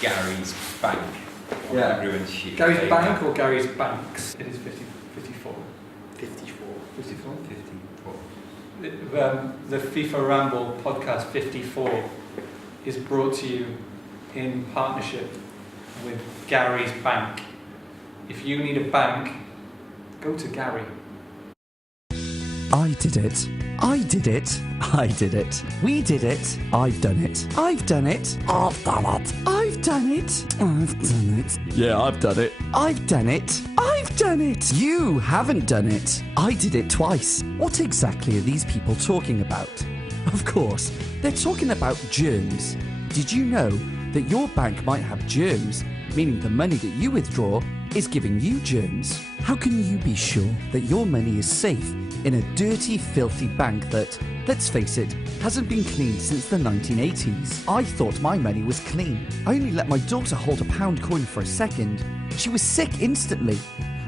Gary's Bank. Yeah. Everyone's sheet. Gary's Bank or Gary's Banks? It is 54. 54. 54? 54. The FIFA Ramble podcast 54 is brought to you in partnership with Gary's Bank. If you need a bank, go to Gary. I did it. I did it. I did it. We did it. I've done it. I've done it. I've done it. I've done it. I've done it. Yeah, I've done it. I've done it. I've done it. You haven't done it. I did it twice. What exactly are these people talking about? Of course, they're talking about germs. Did you know that your bank might have germs, meaning the money that you withdraw is giving you germs? How can you be sure that your money is safe in a dirty, filthy bank that, let's face it, hasn't been cleaned since the 1980s? I thought my money was clean. I only let my daughter hold a pound coin for a second. She was sick instantly.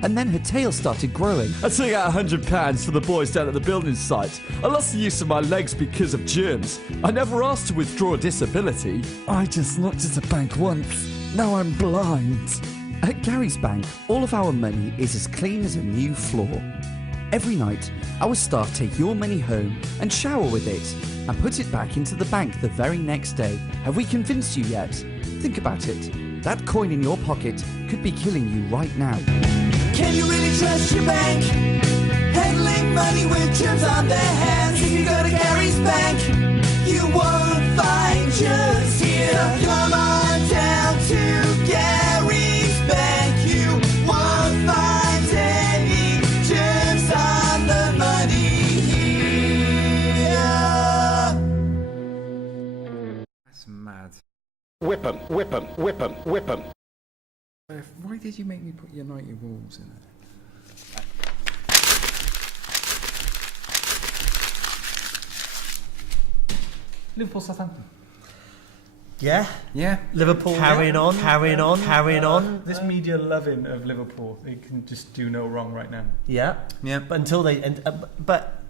And then her tail started growing. I took out £100 for the boys down at the building site. I lost the use of my legs because of germs. I never asked to withdraw a disability. I just looked at a bank once. Now I'm blind. At Gary's Bank, all of our money is as clean as a new floor. Every night, our staff take your money home and shower with it and put it back into the bank the very next day. Have we convinced you yet? Think about it. That coin in your pocket could be killing you right now. Can you really trust your bank? Handling money with germs on their hands. If you go to Gary's Bank, you won't find germs here. Come on down to Gary's Bank. You won't find any germs on the money here. That's mad. Whip 'em, whip 'em, whip 'em, whip 'em. Why did you make me put United Wolves in there? Liverpool, Southampton. Yeah. Yeah. Liverpool carrying on. This media loving of Liverpool, they can just do no wrong right now. Yeah. Yeah. But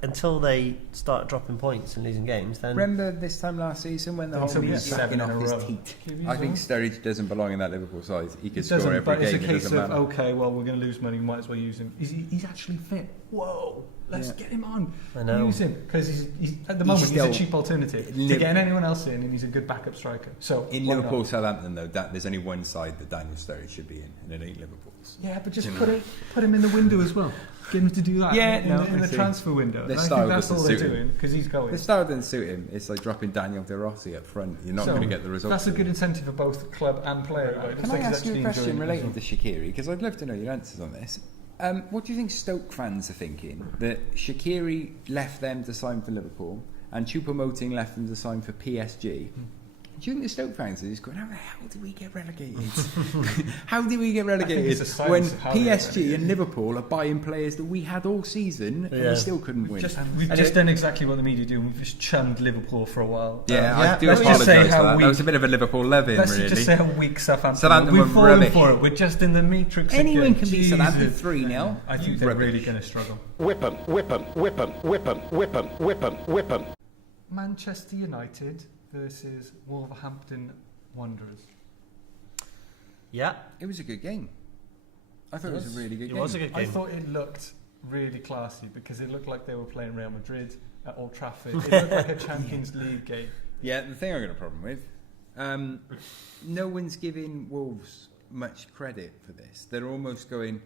until they start dropping points and losing games, then Remember this time last season when the whole media was backing off his teeth? I think Sturridge doesn't belong in that Liverpool side. He could score every but game. it's a case it doesn't of, matter. okay, well, we're going to lose money, might as well use him. He's actually fit. Whoa, let's get him on. I know. Use him, because he's at the moment, he's a cheap alternative to getting anyone else in, and he's a good backup striker. So in Liverpool, Southampton, though, there's only one side that Daniel Sturridge should be in, and it ain't Liverpool's. Yeah, but just put him in the window as well. Get him to do that. Yeah, in the transfer window. Their I style think that's doesn't all they're suit him. doing, because he's going. The style doesn't suit him. It's like dropping Daniel De Rossi up front. You're not going to get the results. That's a good incentive for both club and player. Right? Can I ask you a question relating to Shaqiri? Because I'd love to know your answers on this. What do you think Stoke fans are thinking? That Shaqiri left them to sign for Liverpool and Choupo-Moting left them to sign for PSG. Do you think the Stoke fans are just going, how the hell did we get relegated? How did we get relegated when PSG and Liverpool are buying players that we had all season and we still couldn't win? We've just done exactly what the media do. We've just chummed Liverpool for a while. I do apologise for that. That was a bit of a Liverpool love-in, really. Let's just say how weak Southampton we've fallen for it. We're just in the matrix Anyone again. can beat Southampton 3-0. I think they're really going to struggle. Whip 'em, whip 'em, whip 'em, whip 'em, whip 'em, whip 'em, whip 'em. Manchester United versus Wolverhampton Wanderers. yeah, It was a good game. I thought it was a really good game. it was a good game. I thought it looked really classy because it looked like they were playing Real Madrid at Old Trafford. It looked like a Champions League game. Yeah, the thing I've got a problem with, no one's giving Wolves much credit for this. They're almost going,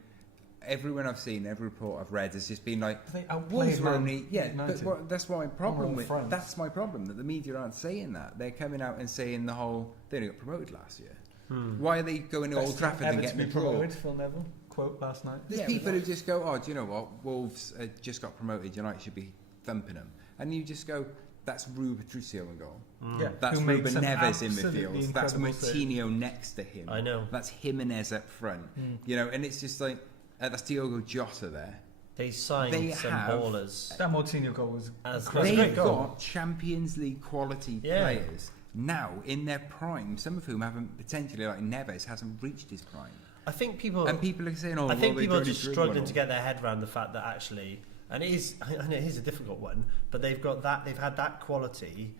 everyone I've seen, every report I've read has just been like, They outplayed Wolves were Man only, United. but that's my problem with, France. that's my problem, that the media aren't saying that. They're coming out and saying the whole, they only got promoted last year. Why are they going to Old Trafford and getting a draw? promoted, Phil Neville quote last night. There's people who just go, oh, do you know what? Wolves just got promoted. United should be thumping them. And you just go, that's Rui Patricio in goal. Yeah, That's who made Ruben some Neves in absolutely midfield. That's incredible saves. Moutinho next to him. I know. That's Jimenez up front. You know, and it's just like, that's Diogo Jota there. They signed some ballers. That Moutinho goal was They've got Champions League quality players now in their prime, some of whom haven't, potentially like Neves hasn't reached his prime. I think people are saying, oh, I think well, people are they've just already struggling one to get their head around the fact that actually, and it is, I know it is a difficult one, but they've got that, they've had that quality,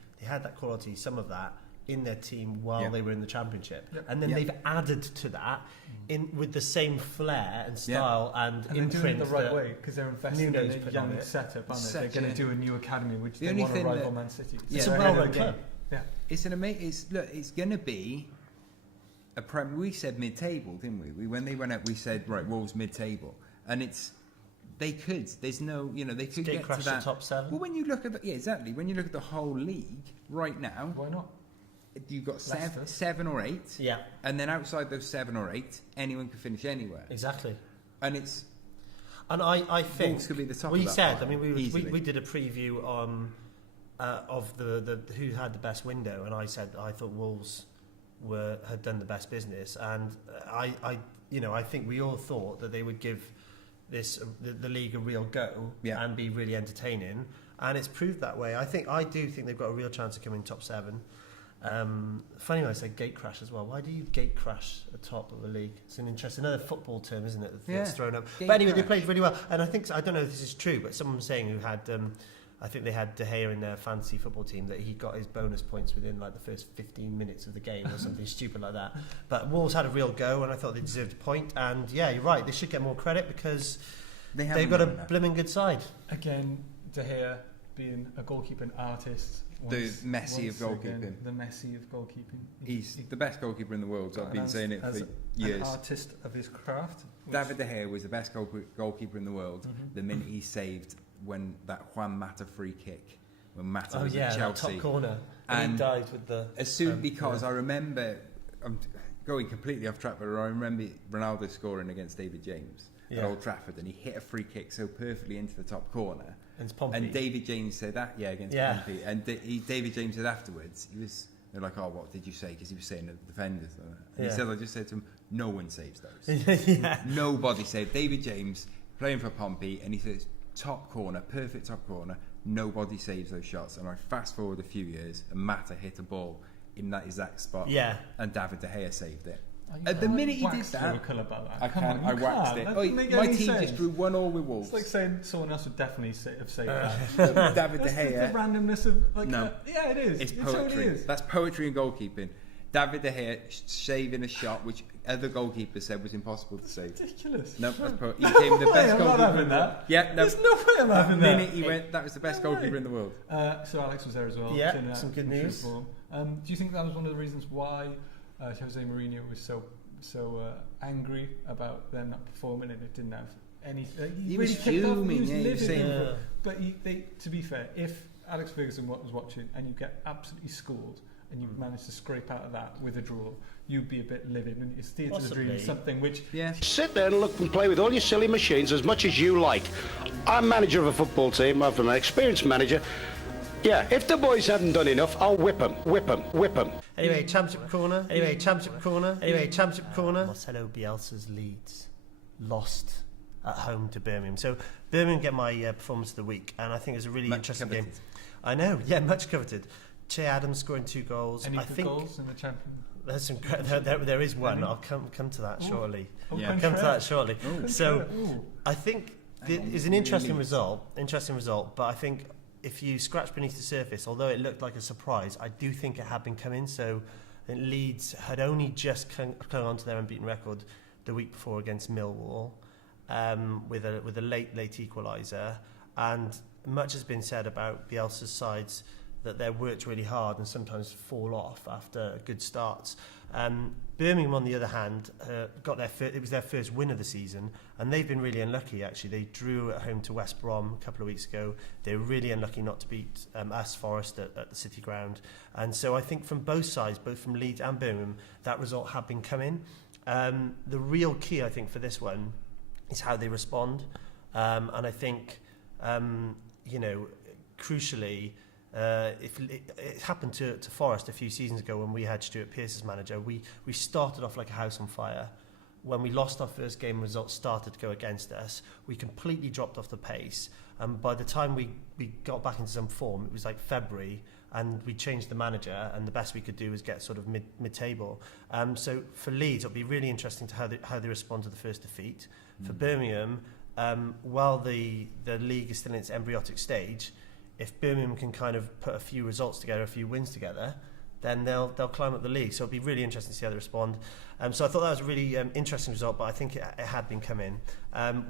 some of that in their team while they were in the Championship, and then Yep. they've added to that in with the same flair and style and they're imprint. doing it the right way because they're investing Nuno's in a put on young it. setup, aren't they? Such They're going a- to do a new academy, which The they only want to thing rival that- Man City. It's Yeah. a They're ahead of well-run the game. club. Yeah. It's going to be a prem. We said mid-table, didn't we? When they went out, we said right, Wolves mid-table, and they could. There's no, they could get crash to the that top 7. Well, when you look at exactly. When you look at the whole league right now, Why not? you've got Leicester. 7 or 8, Yeah, and then outside those 7 or 8, anyone can finish anywhere, exactly. and it's. And I think Wolves could be the top we of that said. pile, I mean, easily. we did a preview on of the who had the best window, and I said I thought Wolves had done the best business, and I think we all thought that they would give the league a real go and be really entertaining, and it's proved that way. I do think they've got a real chance of coming top 7. Funny when I say gate crash as well. Why do you gate crash the top of a league? It's an interesting, another football term, isn't it? That's thrown up. Gate But anyway, they crash. played really well, and I don't know if this is true, but someone was saying who had. I think they had De Gea in their fantasy football team that he got his bonus points within like the first 15 minutes of the game or something stupid like that. But Wolves had a real go, and I thought they deserved a point. And yeah, you're right. They should get more credit because they've got a blooming good side. Again, De Gea being a goalkeeping artist. The Messi of goalkeeping. The Messi of goalkeeping. He's the best goalkeeper in the world. So I've been as- saying it as for years. An artist of his craft. David De Gea was the best goalkeeper in the world the minute he saved when that Juan Mata free kick when Mata was at that Chelsea. top corner, And he dived with the. As soon because I remember, I'm going completely off track, but I remember Ronaldo scoring against David James at Old Trafford, and he hit a free kick so perfectly into the top corner. And it's Pompey. And David James said that, against Pompey. And David James said afterwards, they're like, oh, what did you say? Because he was saying the defenders. And he said, I just said to him, no one saves those. Nobody saved. David James playing for Pompey, and he says, top corner, perfect top corner, nobody saves those shots. And I fast forward a few years, and Mata hit a ball in that exact spot. And David De Gea saved it. At the minute he did that, I waxed it. My team just drew 1-1 with Wolves. It's like saying someone else would definitely have saved that. David De That's Gea. the randomness of No. it is. It's How it poetry. is. That's poetry in goalkeeping. David De Gea saving a shot which other goalkeepers said was impossible to save. Ridiculous. No, that's poetry. He became the best I'm goalkeeper. not having that. Yeah, no. There's no way I'm having The that. minute he went, that was the best goalkeeper in the world. So Alex was there as well. Yeah, turning out some good to news. shoot for him. Do you think that was one of the reasons why Jose Mourinho was so angry about them not performing, and it didn't have any? He was fuming, He was saying- livid. But to be fair, if Alex Ferguson was watching and you get absolutely scored and you manage to scrape out of that with a draw, you'd be a bit livid, wouldn't you? Steer to the dream is something which Sit there and look and play with all your silly machines as much as you like. I'm manager of a football team. I'm an experienced manager. Yeah, if the boys haven't done enough, I'll whip them. Anyway, Championship corner. Marcelo Bielsa's Leeds lost at home to Birmingham. So Birmingham get my performance of the week, and I think it was a really interesting game. I know, much coveted. Che Adams scoring 2 goals. any I good think goals in the champion. there's some. There is one. I'll come to that shortly. Yeah. Come to that shortly. So Ooh. I think it's an interesting result. But I think if you scratch beneath the surface, although it looked like a surprise, I do think it had been coming. So I think Leeds had only just clung on to their unbeaten record the week before against Millwall with a late equaliser, and much has been said about Bielsa's sides that they're worked really hard and sometimes fall off after good starts. Birmingham, on the other hand, got it was their first win of the season, and they've been really unlucky. Actually, they drew at home to West Brom a couple of weeks ago. They were really unlucky not to beat Forest at the City Ground, and so I think from both sides, both from Leeds and Birmingham, that result had been coming. The real key, I think, for this one is how they respond, and I think crucially. If it happened to Forest a few seasons ago when we had Stuart Pearce as manager, we started off like a house on fire. When we lost our first game, results started to go against us. We completely dropped off the pace, and by the time we got back into some form, it was like February, and we changed the manager, and the best we could do was get sort of mid-table. So for Leeds, it'll be really interesting to how they respond to the first defeat. For Birmingham, while the league is still in its embryotic stage, if Birmingham can kind of put a few results together, a few wins together, then they'll climb up the league. So it'll be really interesting to see how they respond. So I thought that was a really interesting result, but I think it had been coming.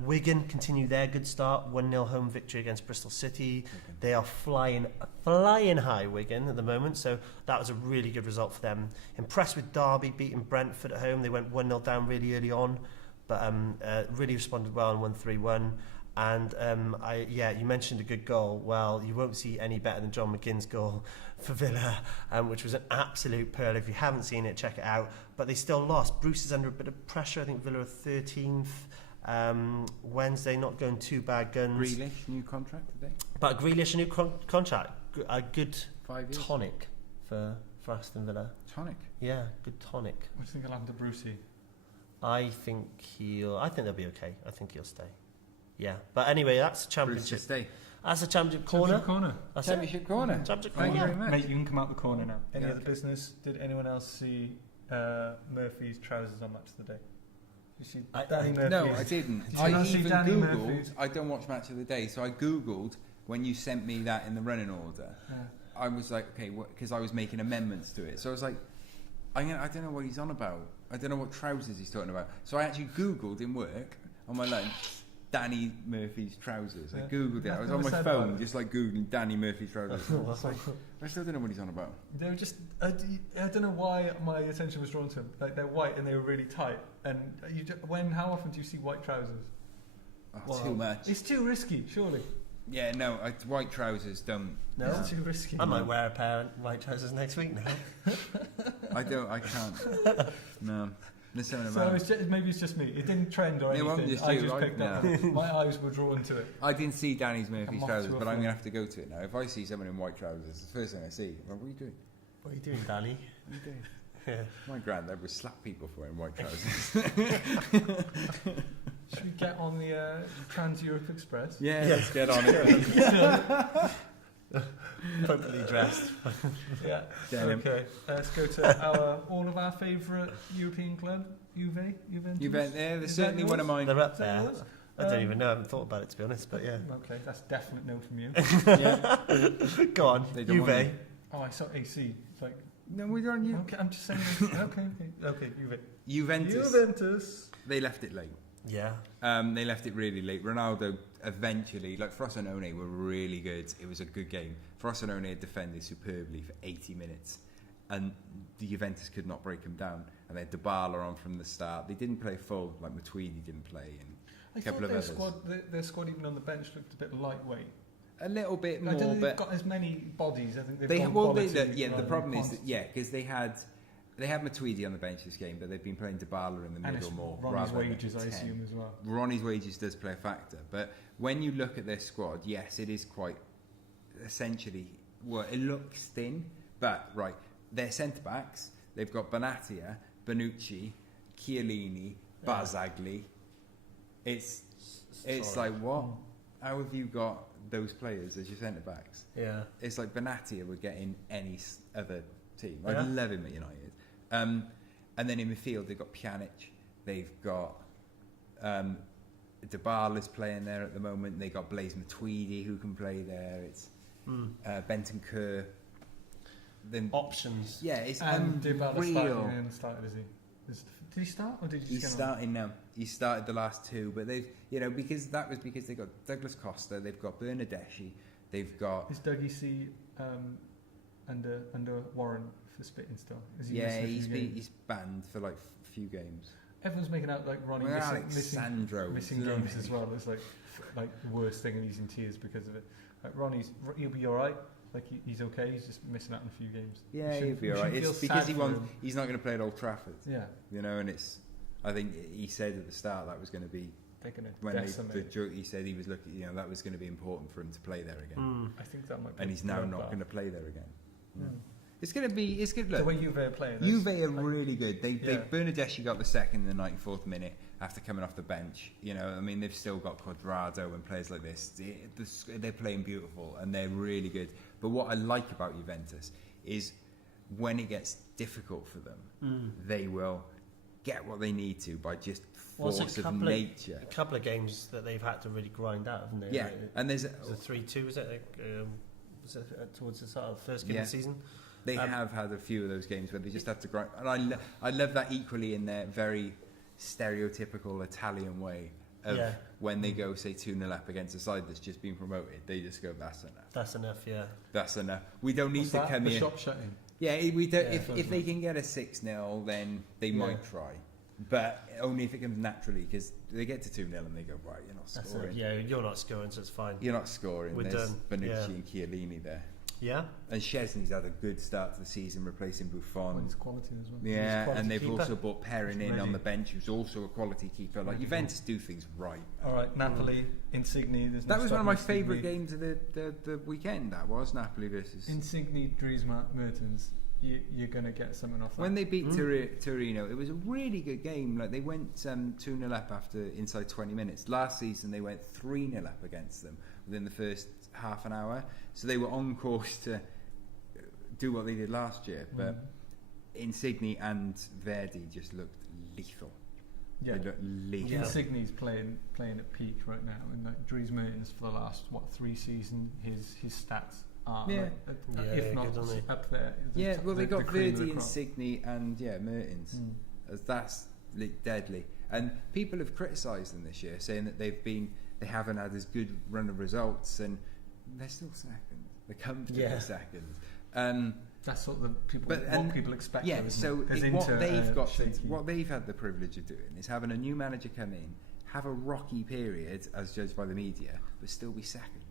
Wigan continue their good start, 1-0 home victory against Bristol City. They are flying high, Wigan, at the moment, so that was a really good result for them. Impressed with Derby beating Brentford at home. They went 1-0 down really early on, but really responded well and won 3-1. And you mentioned a good goal. Well, you won't see any better than John McGinn's goal for Villa, which was an absolute pearl. If you haven't seen it, check it out. But they still lost. Bruce is under a bit of pressure. I think Villa are 13th. Wednesday, not going too bad guns. Grealish, new contract today. But Grealish, a new contract. A good 5 years. Tonic for Aston Villa. Tonic. Yeah, good tonic. What do you think will happen to Brucey? I think they'll be okay. I think he'll stay. Yeah, but anyway, that's the championship. Stay. That's the championship corner. That's Championship corner. Championship Thank corner. you very much. Mate, you can come out the corner now. Any Yeah, other okay. business? Did anyone else see Murphy's trousers on Match of the Day? Did you see I- Danny Murphy's? No, I didn't. Did you I not see even Danny googled. Murphy's? I don't watch Match of the Day, so I googled when you sent me that in the running order. Yeah. I was like, okay, because I was making amendments to it. So I was like, I don't know what he's on about. I don't know what trousers he's talking about. So I actually googled in work on my lunch Danny Murphy's trousers. I Yeah. googled it. I was on Nothing my was said phone about it. just like googling Danny Murphy's trousers. I was like, I still don't know what he's on about. They were just, I don't know why my attention was drawn to them. Like, they're white and they were really tight. And how often do you see white trousers? Oh, Well, too much. It's too risky, surely. Yeah, no, white trousers don't. No, It's too risky. I might wear a pair of white trousers next week now. I can't. No. There's something So about it's just, maybe it's just me. It didn't trend or It wasn't anything. just I you, just right? picked up. My eyes were drawn to it. I didn't see Danny's Murphy's I'm off trousers, to a but I'm film. going to have to go to it now. If I see someone in white trousers, it's the first thing I see. I'm like, what are you doing? What are you doing, Danny? What are you doing? Yeah. My granddad would slap people for wearing white trousers. Should we get on the Trans-Europe Express? Yeah, let's get on it. Appropriately dressed. Yeah. Denim. Okay. Let's go to all of our favourite European club, Juventus. They're Is certainly that one of yours? mine. They're up Is that there. yours? I don't even know. I haven't thought about it, to be honest, but yeah. Okay, that's a definite no from you. Yeah. Go on. They don't want Juve. you. Oh, I saw AC. It's like, No, we don't. okay, I'm just saying. Okay, Juventus. Juventus. They left it late. Yeah. They left it really late. Ronaldo eventually, like Frosinone were really good. It was a good game. Frosinone had defended superbly for 80 minutes, and the Juventus could not break them down. And they had Dybala on from the start. They didn't play full, like Matuidi didn't play, and I couple thought of their others. their squad, even on the bench, looked a bit lightweight. a little bit I more. don't think they've But got as many bodies. I think they've they got well, quality. the rather problem than is that because they had Matuidi on the bench this game, but they've been playing Dybala in the and middle it's more. Ronnie's rather than wages, I 10. assume, as well. Ronnie's wages does play a factor, but when you look at their squad, yes, it is quite essentially. Well, it looks thin, but right, their centre backs. They've got Benatia, Bonucci, Chiellini, Barzagli. It's like what? How have you got those players as your centre backs? Yeah. It's like Benatia would get in any other team. Yeah. I'd love him at United. And then in midfield they've got Pjanic. They've got Dybala's playing there at the moment. They've got Blaise Matuidi who can play there. It's Benton Kerr. Then Options. yeah, it's And Dybala unreal. started, is he? Did he start or did he He's just get on? starting now. He started the last two, but they've because they got Douglas Costa, they've got Bernardeschi, they've got Is Dougie C under Warren for spitting still? Is he yeah, missing a few games? he's banned for like a few games. Everyone's making out like Ronnie Well, missing Alexandro, games as well. It's like the worst thing, and he's in tears because of it. Like he'll be all right. Like he's okay. He's just missing out on a few games. Yeah, We he'll be we alright. shouldn't It's feel because sad for him. he's not going to play at Old Trafford, Yeah, and it's. I think he said at the start that was going to be they're gonna when decimate. he said he was looking. That was going to be important for him to play there again, Mm. I think that might be. and he's now a not bloodbath. going to play there again. Mm. It's going to be. It's good. The Look, way Juve are playing. Juve are like, really good. They Yeah. Bernardeschi got the second in the 94th minute after coming off the bench. They've still got Quadrado and players like this. They're playing beautiful and they're really good. But what I like about Juventus is when it gets difficult for them, they will get what they need to by just Well, force it's a of couple nature. A couple of games that they've had to really grind out, haven't they? Yeah, Like, and there's it was a 3-2, was it? Was it towards the start of the first game Yeah. of the season? They have had a few of those games where they just have to grind. And I love that equally in their very stereotypical Italian way of when they go, say, 2-0 up against a side that's just been promoted, they just go, that's enough. That's enough, yeah. That's enough. We don't need to come the in. shop shutting. Yeah, we don't, if they can get a 6-0, then they might try. But only if it comes naturally, because they get to 2-0 and they go, right, you're not scoring. Yeah, you're not scoring, so it's fine. You're not scoring. We're There's done. Bonucci and Chiellini there. Yeah. And Szczesny's had a good start to the season, replacing Buffon. Well, it's quality as well. Yeah, and they've keeper. also brought Perrin in on the bench, who's also a quality keeper. Like, Juventus do things right. All right, Napoli, Insigne. There's no That was one of my stopping favourite Insigne. games of the weekend, that was, Napoli versus... Insigne, Griezmann, Mertens. You're going to get something off that. When they beat Torino, it was a really good game. Like, they went 2-0 up after inside 20 minutes. Last season, they went 3-0 up against them within the first half an hour. So they were on course to do what they did last year. But Insigne and Verdi just looked lethal. Yeah. They looked lethal. Insigne's playing at peak right now. And like Dries Mertens, for the last, 3 seasons, his stats are, if not up there. Well, they got cream of the Verdi, crop. Insigne and Mertens. As that's deadly. And people have criticised them this year, saying that they haven't had as good run of results, and they're still second. They're comfortably second. That's what people expect. Yeah, so what they've had the privilege of doing is having a new manager come in, have a rocky period as judged by the media, but still be second.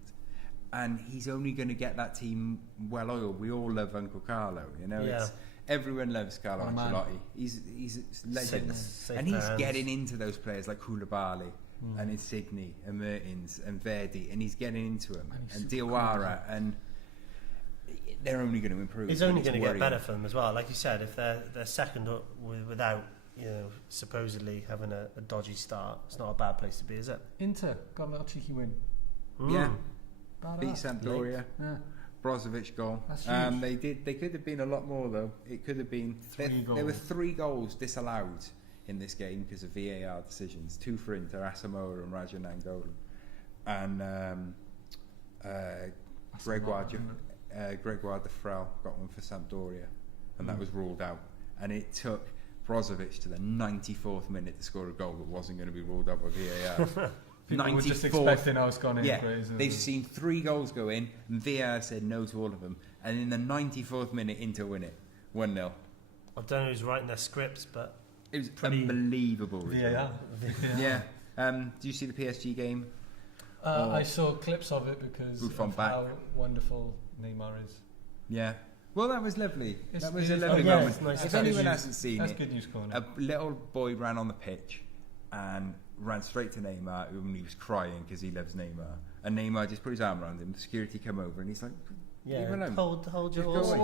And he's only going to get that team well oiled. We all love Uncle Carlo, you know. Yeah. Everyone loves Carlo Ancelotti. He's a legend, and he's getting into those players like Koulibaly and Insigne and Mertens and Verdi, and he's getting into them and Diawara, and they're only going to improve. It's only going to get better for them as well. Like you said, if they're second without supposedly having a dodgy start, it's not a bad place to be, is it? Inter got a little cheeky win. Yeah. Badass. Beat Sampdoria. Yeah. Brozovic goal. That's huge. They could have been a lot more though. It could have been there were 3 goals disallowed in this game because of VAR decisions. 2 for Inter, Asamoah and Raja Nangolan, and Gregoire de Frel got one for Sampdoria, and that was ruled out. And it took Brozovic to the 94th minute to score a goal that wasn't going to be ruled out by VAR. People were just expecting I was gone in. Yeah, they've seen 3 goals go in, and VAR said no to all of them. And in the 94th minute, Inter win it, 1-0. I don't know who's writing their scripts, but it was unbelievable. VAR. Yeah. Do you see the PSG game? I saw clips of it because Buffon of back. how wonderful Neymar is. Yeah. Well, that was lovely. That was a lovely moment. It's nice. If anyone hasn't seen that's it, good news, Corner. a little boy ran on the pitch and ran straight to Neymar, and he was crying because he loves Neymar. And Neymar just put his arm around him. The security come over, and he's like, "Leave him alone. Hold your Go horses. away.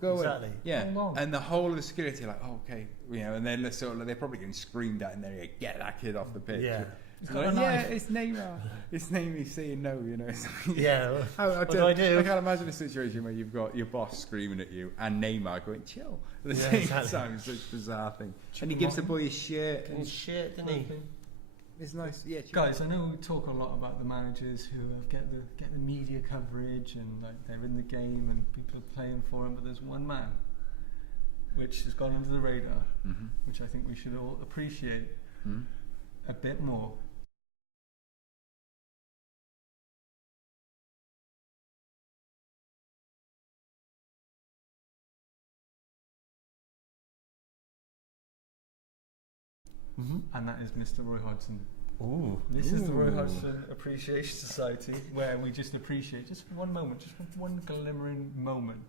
Go away." Exactly. Yeah. Hold on. And the whole of the security are like, "Oh, okay," and then they're probably getting screamed at, and they're get that kid off the pitch. Yeah. It's Neymar. It's Neymar saying no, Yeah. What do I do? I can't imagine a situation where you've got your boss screaming at you and Neymar going chill at the Yeah, same exactly. time. It's such a bizarre thing. And he gives the boy his shirt. And His shit, didn't he? it's nice. Yeah, Guys, I know we talk a lot about the managers who get the media coverage and like they're in the game and people are playing for them, but there's one man which has gone under the radar, which I think we should all appreciate a bit more. And that is Mr. Roy Hodgson. Ooh. This is the Roy Hodgson Appreciation Society, where we just appreciate, just for one moment, just for one glimmering moment,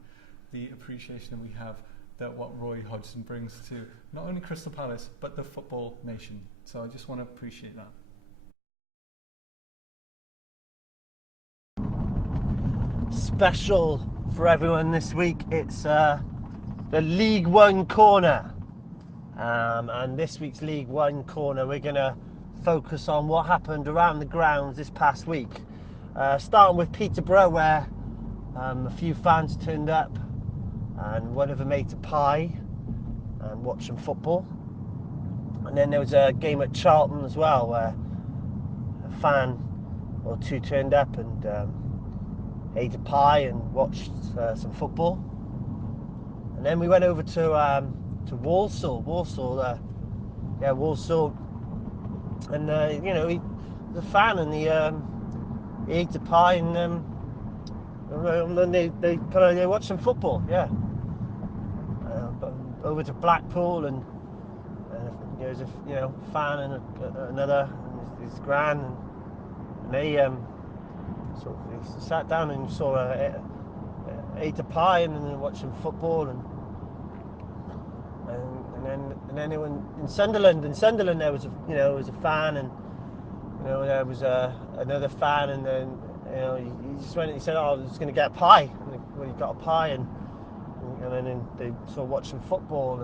the appreciation we have that what Roy Hodgson brings to not only Crystal Palace, but the football nation. So I just want to appreciate that. Special for everyone this week. It's the League One Corner. And this week's League One Corner, we're going to focus on what happened around the grounds this past week. Starting with Peterborough, where a few fans turned up and one of them ate a pie and watched some football. And then there was a game at Charlton as well, where a fan or two turned up and ate a pie and watched some football. And then we went over to Walsall, Walsall, and you know, he was a fan, and he ate a pie, and then they watched some football, yeah. Over to Blackpool, and there's a fan and another, and his gran, and they sort of sat down and ate a pie, and then watched some football, and then they went in Sunderland. In Sunderland, there was a fan, and there was another fan, and then he just went. He said, "Oh, I was going to get a pie." And he got a pie, and then they sort of watched some football,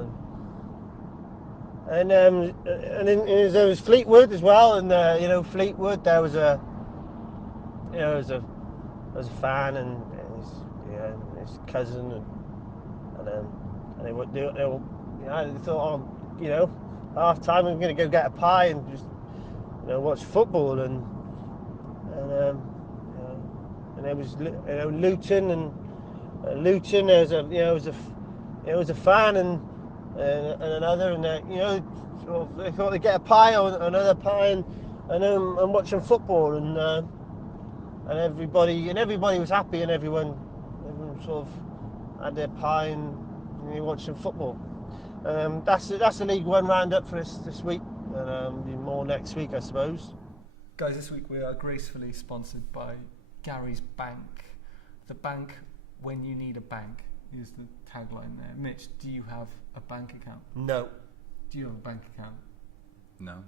and then there was Fleetwood as well, and Fleetwood, there was a fan, and his cousin, and they I thought, half time I'm going to go get a pie and just watch football, and there was Luton, and Luton, there was a fan and another, and they thought they'd get a pie or another pie, and watching football, and everybody was happy, and everyone sort of had their pie, and they watched some football. That's the League One roundup for this week, and more next week, I suppose. Guys, this week we are gracefully sponsored by Gary's Bank. The bank when you need a bank is the tagline there. Mitch, do you have a bank account? No. Do you have a bank account? No.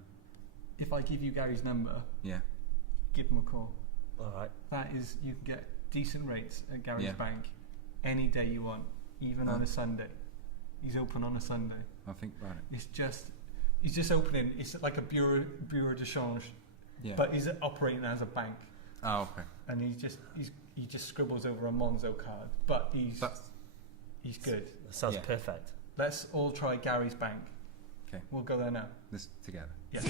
If I give you Gary's number, Yeah. give him a call. All right. That is, you can get decent rates at Gary's Bank any day you want, even on a Sunday. He's open on a Sunday. I'll think about it. He's just opening. It's like a bureau de change, but he's operating as a bank. Oh, okay. And he just scribbles over a Monzo card, but he's good. That sounds perfect. Let's all try Gary's Bank. Okay. We'll go there now. This together. Yeah.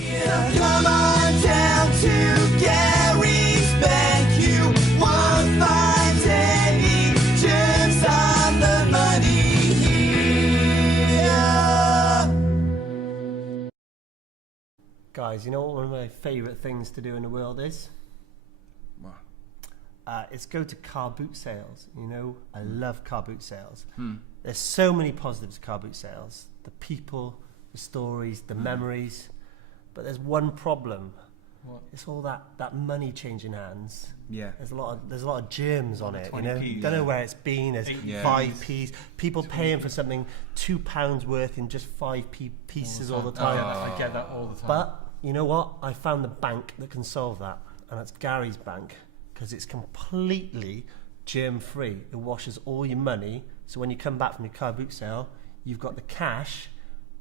Come on down to Gary's Bank. You won't find any germs on the money here. Guys, you know what one of my favourite things to do in the world is? What? It's go to car boot sales. I love car boot sales. There's so many positives to car boot sales. The people, the stories, the memories. But there's one problem. What? It's all that money changing hands. Yeah. There's a lot of germs on it. 20p, Don't know where it's been. There's 5p's. People paying for something £2 worth in just 5p pieces all the time. I get that all the time. But you know what? I found the bank that can solve that, and that's Gary's Bank, because it's completely germ free. It washes all your money, so when you come back from your car boot sale, you've got the cash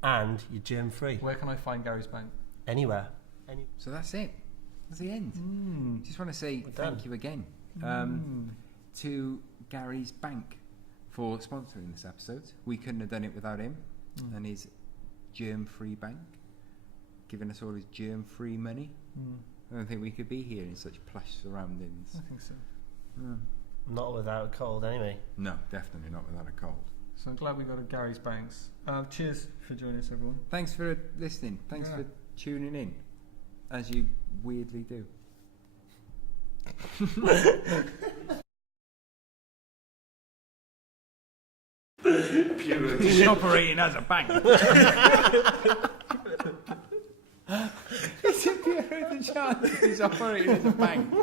and you're germ free. Where can I find Gary's Bank? Anywhere. So that's it. That's the end. Just want to say thank you again to Gary's Bank for sponsoring this episode. We couldn't have done it without him and his germ-free bank, giving us all his germ-free money. I don't think we could be here in such plush surroundings. I think so. Not without a cold, anyway. No, definitely not without a cold. So I'm glad we got a Gary's Banks. Cheers for joining us, everyone. Thanks for listening. Thanks for tuning in, as you weirdly do. He's operating as a bank. It's a Bureau de Change. He's operating as a bank.